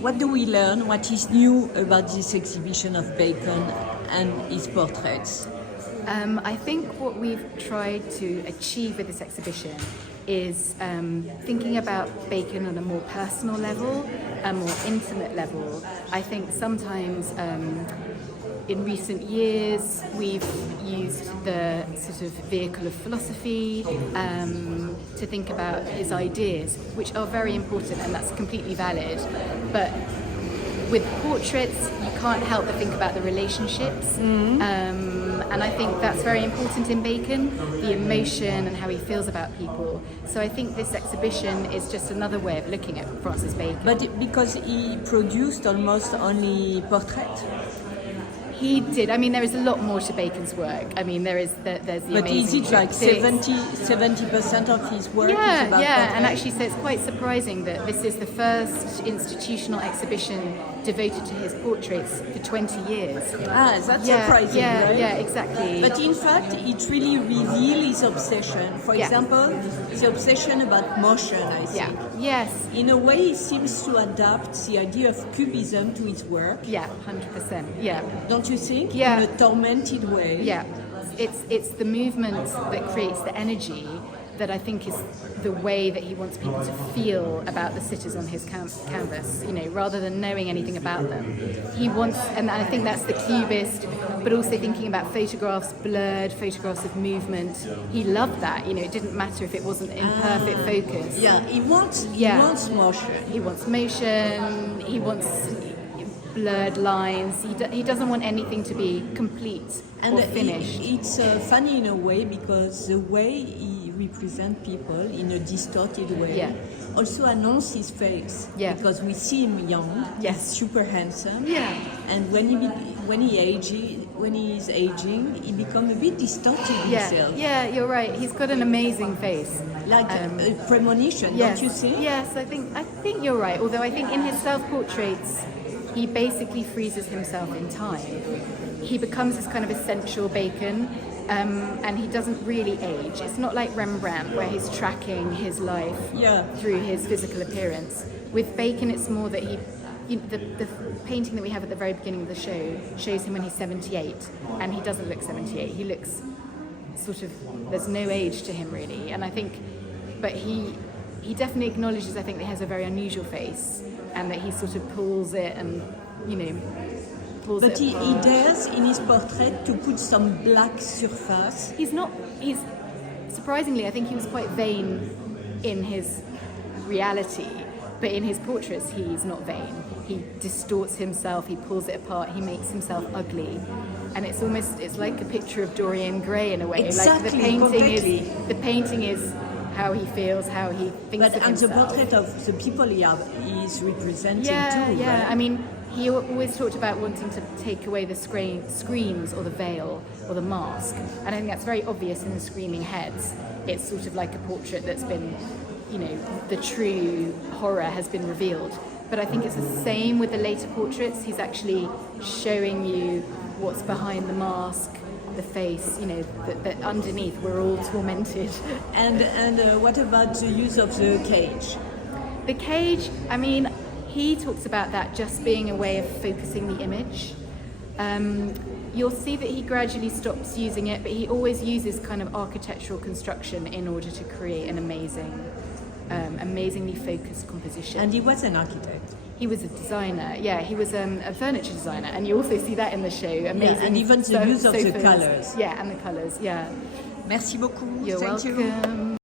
What do we learn? What is new about this exhibition of Bacon and his portraits? I think what we've tried to achieve with this exhibition is thinking about Bacon on a more personal level, a more intimate level. I think sometimes in recent years we've used the sort of vehicle of philosophy to think about his ideas, which are very important, and that's completely valid. But with portraits, you can't help but think about the relationships. And I think that's very important in Bacon, the emotion and how he feels about people. So I think this exhibition is just another way of looking at Francis Bacon. But because he produced almost only portraits? He did. I mean, there is a lot more to Bacon's work. I mean, there's the but amazing... But is it like 70% of his work is about portraits? And actually, so it's quite surprising that this is the first institutional exhibition devoted to his portraits for 20 years. That's surprising, right? Yeah, exactly. But in fact, it really reveals his obsession. For example, his obsession about motion, I think. Yes. In a way, he seems to adapt the idea of cubism to his work. Yeah, 100%. Yeah. Don't you think? Yeah. In a tormented way. Yeah. It's the movement that creates the energy that I think is the way that he wants people to feel about the sitters on his canvas, you know, rather than knowing anything about them. He wants, and I think that's the cubist, but also thinking about photographs, blurred photographs of movement. He loved that, you know, it didn't matter if it wasn't in perfect focus. Yeah, he wants motion. He wants motion, he wants blurred lines. He doesn't want anything to be complete or finished. It's funny in a way because the way he represents people in a distorted way also announces his face. Because we see him young, he's super handsome. And when he is aging, he becomes a bit distorted himself. Yeah, you're right. He's got an amazing face. Like a premonition, don't you think? Yes, I think you're right. Although I think in his self-portraits, he basically freezes himself in time. He becomes this kind of essential Bacon, and he doesn't really age. It's not like Rembrandt, where he's tracking his life through his physical appearance. With Bacon, it's more that the painting that we have at the very beginning of the show shows him when he's 78, and he doesn't look 78. He looks sort of, there's no age to him really. And I think, but he definitely acknowledges, I think, that he has a very unusual face, and that he sort of pulls it and, you know, pulls it apart. But he dares in his portrait to put some black surface. He's surprisingly, I think he was quite vain in his reality, but in his portraits he's not vain. He distorts himself, he pulls it apart, he makes himself ugly. And it's like a picture of Dorian Gray in a way. Exactly, the painting is how he feels, how he thinks of himself. And the portrait of the people he is representing too. Yeah. Right? I mean, he always talked about wanting to take away the screams or the veil or the mask. And I think that's very obvious in the Screaming Heads. It's sort of like a portrait that's been, you know, the true horror has been revealed. But I think it's the same with the later portraits. He's actually showing you what's behind the mask, the face, you know, that underneath we're all tormented. And what about the use of the cage? The cage, I mean, he talks about that just being a way of focusing the image. You'll see that he gradually stops using it, but he always uses kind of architectural construction in order to create an amazingly focused composition. And he was an architect. He was a designer, he was a furniture designer, and you also see that in the show. Amazing, and even the use of the colours. Yeah, and the colours, Merci beaucoup. You're Thank welcome. You.